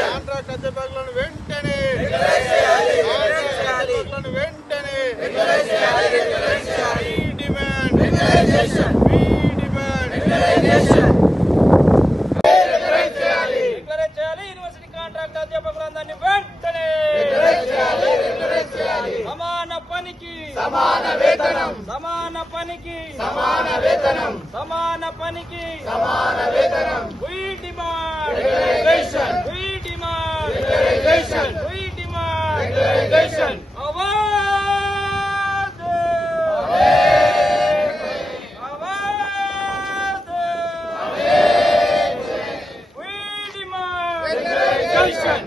Contract అధ్యాపకులను వెంటనే contract అధ్యాపకులను వెంటనే We demand. We demand. డిక్లరేట్ చేయాలి. యూనివర్సిటీ కాంట్రాక్ట్ అధ్యాపకులందరినీ వెంటనే సమాన వేతనం సమాన పనికి సమాన వేతనం సమాన పనికి సమాన వేతనం we demand we demand we demand Awaaz Awaaz We demand recognition. We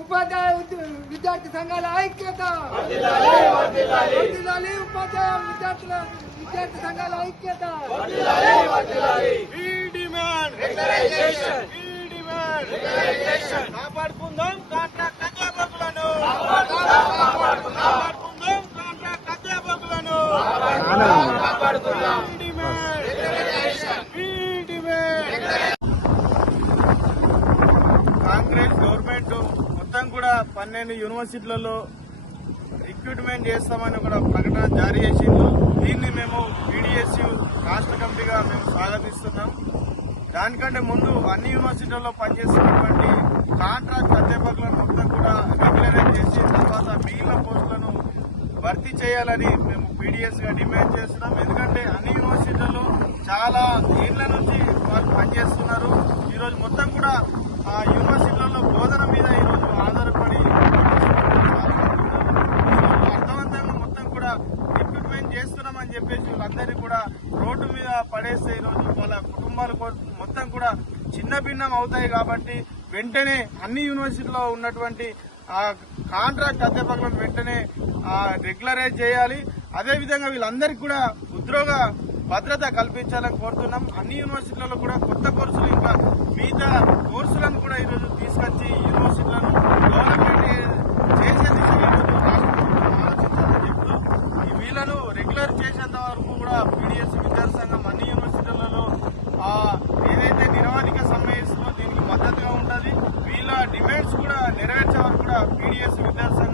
ఉపాధ్యాయ విద్యార్థి సంఘాల ఐక్యత! వర్ధిల్లాలి ఉపాధ్యాయ విద్యార్థుల విద్యార్థి సంఘాల ఐక్యత! We demand. We demand. కాపాడుకుందాం కాంట్రాక్ట్ అధ్యాపకులను కాపాడుకుందాం కాంట్రాక్ట్ అధ్యాపకులను We demand. We demand. Congress government మొత్తం కూడా పన్నెండు యూనివర్సిటీలలో రిక్రూట్మెంట్ చేస్తామని కూడా ప్రకటన జారీ చేసింది దీన్ని మేము పీడిఎస్యు రాష్ట్ర కమిటీగా మేము స్వాగతిస్తున్నాం. దానికంటే ముందు అన్ని యూనివర్సిటీల్లో పనిచేస్తున్నటువంటి కాంట్రాక్ట్ అధ్యాపకులను మొత్తం కూడా రెగ్యులరైజ్ చేసి తర్వాత మిగిలిన పోస్టులను భర్తీ చేయాలని మేము పీడిఎస్గా డిమాండ్ చేస్తున్నాం. ఎందుకంటే అన్ని యూనివర్సిటీల్లో చాలా ఏళ్ళ నుంచి వారు పనిచేస్తున్నారు. ఈరోజు మొత్తం కూడా ఆ యూనివర్సిటీలలో బోధన మీద ఈరోజు ఆధారపడి ఈరోజు అర్థవంతంగా మొత్తం కూడా రిక్రూట్మెంట్ చేస్తున్నామని చెప్పేసి వీళ్ళందరినీ కూడా రోడ్డు మీద పడేస్తే ఈరోజు వాళ్ళ కుటుంబాలు మొత్తం కూడా చిన్న భిన్నం అవుతాయి కాబట్టి వెంటనే అన్ని యూనివర్సిటీలో ఉన్నటువంటి ఆ కాంట్రాక్ట్ అధ్యాపకులను వెంటనే ఆ రెగ్యులరైజ్ చేయాలి. అదేవిధంగా వీళ్ళందరికీ కూడా ఉద్యోగ భద్రత కల్పించాలని కోరుతున్నాం. అన్ని యూనివర్సిటీలలో కూడా కొత్త కోర్సులు Siviller